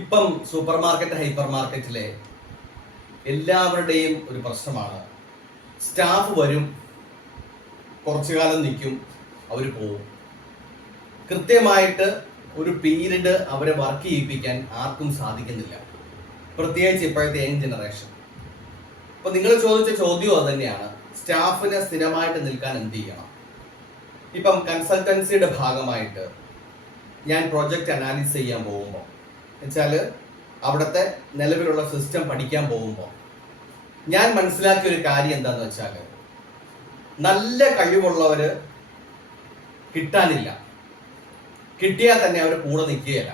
ഇപ്പം super market hyper മാർക്കറ്റിലെ എല്ലാവരുടെയും ഒരു പ്രശ്നമാണ്. സ്റ്റാഫ് വരും, കുറച്ചു കാലം നിൽക്കും, അവർ പോവും. കൃത്യമായിട്ട് ഒരു പീരീഡ് അവരെ വർക്ക് ചെയ്യിപ്പിക്കാൻ ആർക്കും സാധിക്കുന്നില്ല, പ്രത്യേകിച്ച് ഇപ്പോഴത്തെ യങ് ജനറേഷൻ. അപ്പോൾ നിങ്ങൾ ചോദിച്ച ചോദ്യവും അത് തന്നെയാണ്, സ്റ്റാഫിന് സ്ഥിരമായിട്ട് നിൽക്കാൻ എന്ത് ചെയ്യണം? ഇപ്പം കൺസൾട്ടൻസിയുടെ ഭാഗമായിട്ട് ഞാൻ പ്രോജക്റ്റ് അനാലിസിസ് ചെയ്യാൻ പോകുമ്പോൾ വെച്ചാൽ അവിടുത്തെ നിലവിലുള്ള സിസ്റ്റം പഠിക്കാൻ പോകുമ്പോൾ ഞാൻ മനസ്സിലാക്കിയ ഒരു കാര്യം എന്താണെന്ന് വെച്ചാൽ, നല്ല കഴിവുള്ളവർ കിട്ടാനില്ല. കിട്ടിയാൽ തന്നെ അവർ കൂടെ നിൽക്കുകയില്ല.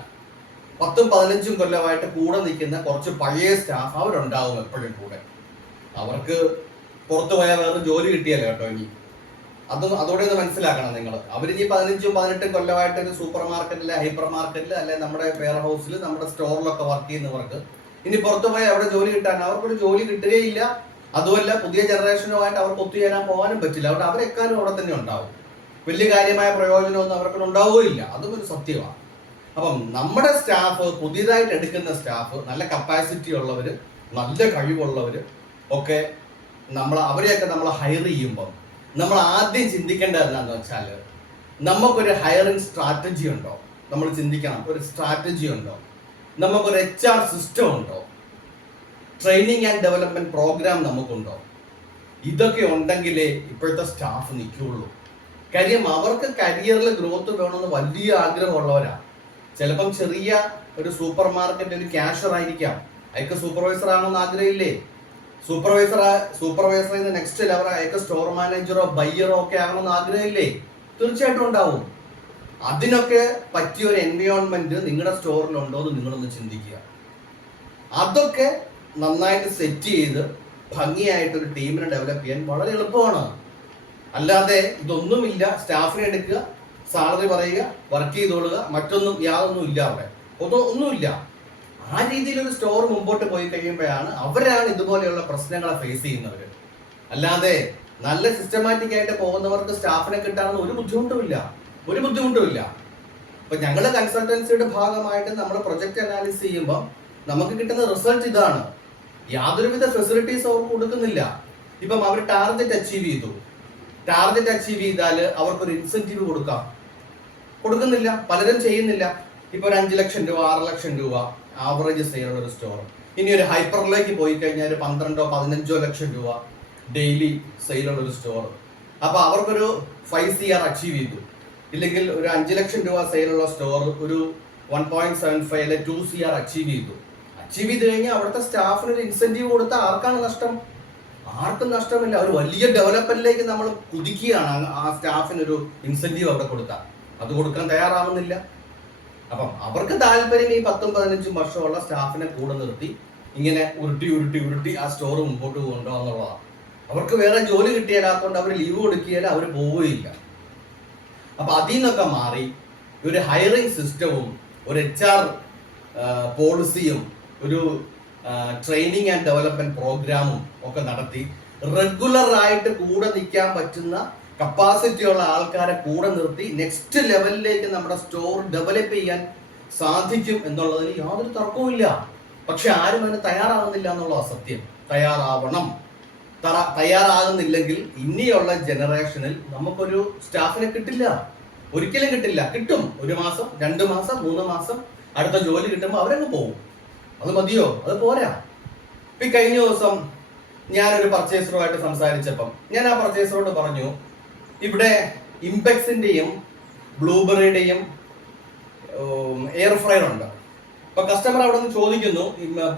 10-15 കൊല്ലമായിട്ട് കൂടെ നിൽക്കുന്ന കുറച്ച് പഴയ സ്റ്റാഫ് അവരുണ്ടാവും എപ്പോഴും കൂടെ. അവർക്ക് പുറത്തു പോയാൽ വേറെ ജോലി കിട്ടിയല്ലോ കേട്ടോ. ഇനി അതോടെ ഒന്ന് മനസ്സിലാക്കണം നിങ്ങൾ. അവരിനി 15-18 കൊല്ലമായിട്ട് ഒരു സൂപ്പർ മാർക്കറ്റിൽ, ഹൈപ്പർ മാർക്കറ്റിൽ, അല്ലെ നമ്മുടെ വെയർ ഹൗസിൽ, നമ്മുടെ സ്റ്റോറിലൊക്കെ വർക്ക് ചെയ്യുന്നവർക്ക് ഇനി പുറത്തു പോയി അവിടെ ജോലി കിട്ടാൻ അവർക്കൊരു ജോലി കിട്ടുകയില്ല. അതുമല്ല, പുതിയ ജനറേഷനുമായിട്ട് അവർക്ക് ഒത്തുചേരാൻ പോകാനും പറ്റില്ല. അവിടെ അവരെക്കാനും അവിടെ തന്നെ ഉണ്ടാവും. വലിയ കാര്യമായ പ്രയോജനമൊന്നും അവർക്ക് ഉണ്ടാവുകയില്ല. അതും ഒരു സത്യമാണ്. അപ്പം നമ്മുടെ സ്റ്റാഫ്, പുതിയതായിട്ട് എടുക്കുന്ന സ്റ്റാഫ്, നല്ല കപ്പാസിറ്റി ഉള്ളവർ, നല്ല കഴിവുള്ളവർ ഒക്കെ അവരെയൊക്കെ നമ്മൾ ഹയർ ചെയ്യുമ്പോൾ നമ്മൾ ആദ്യം ചിന്തിക്കേണ്ടത് എന്താണെന്ന് വെച്ചാൽ, നമുക്കൊരു ഹയറിംഗ് സ്ട്രാറ്റജി ഉണ്ടോ? നമ്മൾ ചിന്തിക്കണം, ഒരു സ്ട്രാറ്റജി ഉണ്ടോ? നമുക്കൊരു HR സിസ്റ്റം ഉണ്ടോ? ട്രെയിനിങ് ആൻഡ് ഡെവലപ്മെന്റ് പ്രോഗ്രാം നമുക്കുണ്ടോ? ഇതൊക്കെ ഉണ്ടെങ്കിലേ ഇപ്പോഴത്തെ സ്റ്റാഫ് നിൽക്കുകയുള്ളൂ. കാര്യം അവർക്ക് കരിയറിൽ ഗ്രോത്ത് വേണമെന്ന് വലിയ ആഗ്രഹമുള്ളവരാണ്. ചിലപ്പം ചെറിയ ഒരു സൂപ്പർ മാർക്കറ്റ് ഒരു ക്യാഷ്യർ ആയിരിക്കാം, അയാൾക്ക് സൂപ്പർവൈസർ ആണെന്ന് ആഗ്രഹമില്ലേ? സൂപ്പർവൈസറിൽ നിന്ന് നെക്സ്റ്റ് ലെവൽ അയാൾക്ക് സ്റ്റോർ മാനേജറോ ബയ്യറോ ഒക്കെ ആകണമെന്ന് ആഗ്രഹമില്ലേ? തീർച്ചയായിട്ടും ഉണ്ടാവും. അതിനൊക്കെ പറ്റിയ ഒരു എൻവയോൺമെന്റ് നിങ്ങളുടെ സ്റ്റോറിലുണ്ടോ എന്ന് നിങ്ങളൊന്ന് ചിന്തിക്കുക. അതൊക്കെ നന്നായിട്ട് സെറ്റ് ചെയ്ത് ഭംഗിയായിട്ട് ഒരു ടീമിനെ ഡെവലപ്പ് ചെയ്യാൻ വളരെ എളുപ്പമാണ്. അല്ലാതെ ഇതൊന്നുമില്ല, സ്റ്റാഫിനെ എടുക്കുക, സാലറി പറയുക, വർക്ക് ചെയ്തോളുക, മറ്റൊന്നും യാതൊന്നും ഇല്ല. അവിടെ ഒന്നുമില്ല. ആ രീതിയിൽ ഒരു സ്റ്റോർ മുമ്പോട്ട് പോയി കഴിയുമ്പോഴാണ് അവരാണ് ഇതുപോലെയുള്ള പ്രശ്നങ്ങളെ ഫേസ് ചെയ്യുന്നവർ. അല്ലാതെ നല്ല സിസ്റ്റമാറ്റിക് ആയിട്ട് പോകുന്നവർക്ക് സ്റ്റാഫിനെ കിട്ടാനൊന്നും ഒരു ബുദ്ധിമുട്ടുമില്ല. ഇപ്പൊ ഞങ്ങളുടെ കൺസൾട്ടൻസിയുടെ ഭാഗമായിട്ട് നമ്മൾ പ്രൊജക്ട് അനാലിസിസ് ചെയ്യുമ്പോൾ നമുക്ക് കിട്ടുന്ന റിസൾട്ട് ഇതാണ്. യാതൊരുവിധ ഫെസിലിറ്റീസ് അവർക്ക് കൊടുക്കുന്നില്ല. ഇപ്പം അവർ ടാർഗറ്റ് അച്ചീവ് ചെയ്താൽ അവർക്കൊരു ഇൻസെന്റീവ് കൊടുക്കുന്നില്ല. പലരും ചെയ്യുന്നില്ല. ഇപ്പൊ ഒരു 5 ലക്ഷം രൂപ, 6 ലക്ഷം രൂപ ആവറേജ് സെയിലുള്ള ഒരു സ്റ്റോർ. ഇനി ഒരു ഹൈപ്പറിലേക്ക് പോയി കഴിഞ്ഞാൽ 12-15 ലക്ഷം രൂപ ഡെയിലി സെയിലുള്ള ഒരു സ്റ്റോർ. അപ്പൊ അവർക്കൊരു 5 CR അച്ചീവ് ചെയ്തു. ഇല്ലെങ്കിൽ ഒരു 5 ലക്ഷം രൂപ സെയിലുള്ള സ്റ്റോർ ഒരു 1.75 അല്ലെ 2 CR അച്ചീവ് ചെയ്ത് കഴിഞ്ഞാൽ അവിടുത്തെ സ്റ്റാഫിന് ഒരു ഇൻസെന്റീവ് കൊടുത്താൽ ആർക്കാണ് നഷ്ടം? ആർക്കും നഷ്ടമില്ല. ഒരു വലിയ ഡെവലപ്മെന്റിലേക്ക് നമ്മൾ കുതിക്കുകയാണ്. ആ സ്റ്റാഫിനൊരു ഇൻസെന്റീവ് അവിടെ കൊടുത്താൽ അത് കൊടുക്കാൻ തയ്യാറാവുന്നില്ല. അപ്പം അവർക്ക് താല്പര്യം ഈ 10-15 വർഷമുള്ള സ്റ്റാഫിനെ കൂടെ നിർത്തി ഇങ്ങനെ ഉരുട്ടി ആ സ്റ്റോർ മുമ്പോട്ട് കൊണ്ടുപോകുന്നുള്ളതാണ്. അവർക്ക് വേറെ ജോലി കിട്ടിയാലാത്തോണ്ട് അവർ ലീവ് കൊടുക്കുകയില്ല, അവർ പോവുകയില്ല. അപ്പൊ അതിൽ നിന്നൊക്കെ മാറി ഒരു ഹയറിംഗ് സിസ്റ്റവും ഒരു HR പോളിസിയും ഒരു ട്രെയിനിങ് ആൻഡ് ഡെവലപ്മെന്റ് പ്രോഗ്രാമും ഒക്കെ നടത്തി റെഗുലർ ആയിട്ട് കൂടെ നിൽക്കാൻ പറ്റുന്ന കപ്പാസിറ്റി ഉള്ള ആൾക്കാരെ കൂടെ നിർത്തി നെക്സ്റ്റ് ലെവലിലേക്ക് നമ്മുടെ സ്റ്റോർ ഡെവലപ്പ് ചെയ്യാൻ സാധിക്കും എന്നുള്ളതിന് യാതൊരു തർക്കവുമില്ല. പക്ഷെ ആരും അതിന് തയ്യാറാവുന്നില്ല എന്നുള്ള സത്യം. തയ്യാറാകുന്നില്ലെങ്കിൽ ഇനിയുള്ള ജനറേഷനിൽ നമുക്കൊരു സ്റ്റാഫിനെ കിട്ടില്ല, ഒരിക്കലും കിട്ടില്ല. കിട്ടും 1 മാസം, 2 മാസം, 3 മാസം, അടുത്ത ജോലി കിട്ടുമ്പോൾ അവരങ്ങ് പോകും. അത് മതിയോ? അത് പോരാ. ഇപ്പം കഴിഞ്ഞ ദിവസം ഞാനൊരു പർച്ചേസറുമായിട്ട് സംസാരിച്ചപ്പം ഞാൻ ആ പർച്ചേസറോട് പറഞ്ഞു, ഇവിടെ ഇംപെക്സിന്റെയും ബ്ലൂബെറിയുടെയും എയർ ഫ്രയർ ഉണ്ട്. അപ്പൊ കസ്റ്റമർ അവിടെ നിന്ന് ചോദിക്കുന്നു,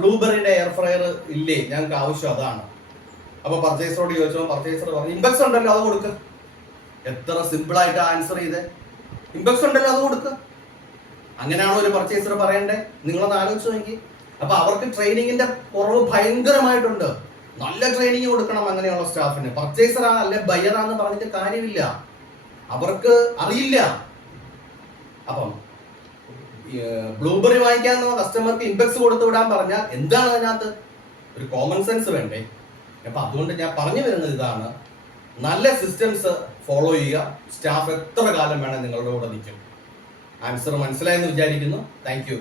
ബ്ലൂബെറിയുടെ എയർ ഫ്രയർ ഇല്ലേ, ഞങ്ങൾക്ക് ആവശ്യം അതാണ്. അപ്പൊ പർച്ചേസറോട് ചോദിച്ചപ്പോൾ പർച്ചേസർ പറഞ്ഞു, ഇംപെക്സ് ഉണ്ടല്ലോ, അത് കൊടുക്കുക. എത്ര സിമ്പിളായിട്ട് ആൻസർ ചെയ്തേ. ഇംപെക്സ് ഉണ്ടല്ലോ, അത് കൊടുക്കുക. അങ്ങനെയാണോ ഒരു പർച്ചേസർ പറയണ്ടേ? നിങ്ങളൊന്ന് ആലോചിച്ച് നോക്കി. അപ്പൊ അവർക്ക് ട്രെയിനിങ്ങിന്റെ കുറവ് ഭയങ്കരമായിട്ടുണ്ട്. നല്ല ട്രെയിനിങ് കൊടുക്കണം അങ്ങനെയുള്ള സ്റ്റാഫിന്. പർച്ചേസറാ അല്ലെ ബയറാന്ന് പറഞ്ഞിട്ട് കാര്യമില്ല, അവർക്ക് അറിയില്ല. അപ്പം ബ്ലൂബെറി വാങ്ങിക്കാന്ന് കസ്റ്റമർക്ക് ഇംപെക്സ് കൊടുത്തു വിടാൻ പറഞ്ഞാൽ എന്താണ് അതിനകത്ത്? ഒരു കോമൺ സെൻസ് വേണ്ടേ? അപ്പൊ അതുകൊണ്ട് ഞാൻ പറഞ്ഞു വരുന്നത് ഇതാണ്, നല്ല സിസ്റ്റംസ് ഫോളോ ചെയ്യുക. സ്റ്റാഫ് എത്ര കാലം വേണം നിങ്ങളുടെ കൂടെ നിൽക്കും. ആൻസർ മനസ്സിലായെന്ന് വിചാരിക്കുന്നു. Thank you.